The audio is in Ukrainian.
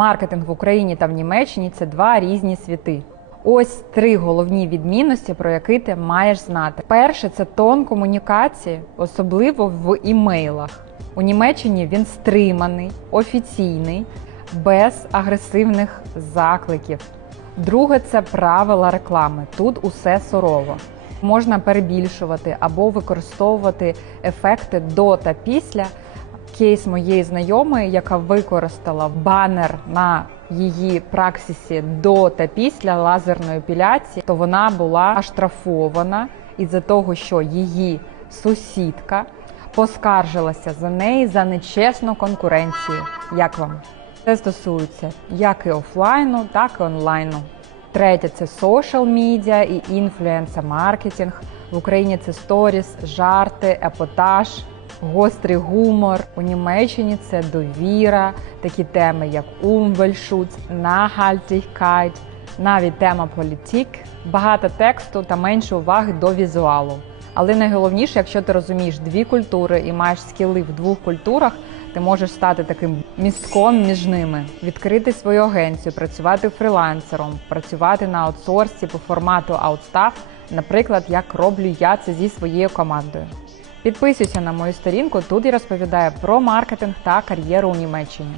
Маркетинг в Україні та в Німеччині це два різні світи. Ось три головні відмінності, про які ти маєш знати. Перше це тон комунікації, особливо в імейлах. У Німеччині він стриманий, офіційний, без агресивних закликів. Друге це правила реклами. Тут усе сурово. Можна перебільшувати або використовувати ефекти до та після. Кейс моєї знайомої, яка використала банер на її праксисі до та після лазерної епіляції, то вона була оштрафована із-за того, що її сусідка поскаржилася за неї за нечесну конкуренцію. Як вам? Це стосується як і офлайну, так і онлайну. Третє це social media і інфлюенса маркетинг. В Україні це сторіс, жарти, епотаж, гострий гумор. У Німеччині це довіра, такі теми, як Umweltschutz, Nachhaltigkeit, навіть тема політик, багато тексту та менше уваги до візуалу. Але найголовніше, якщо ти розумієш дві культури і маєш скіли в двох культурах, ти можеш стати таким містком між ними, відкрити свою агенцію, працювати фрілансером, працювати на аутсорсі по формату Outstaff, наприклад, як роблю я це зі своєю командою. Підписуйся на мою сторінку, тут я розповідаю про маркетинг та кар'єру у Німеччині.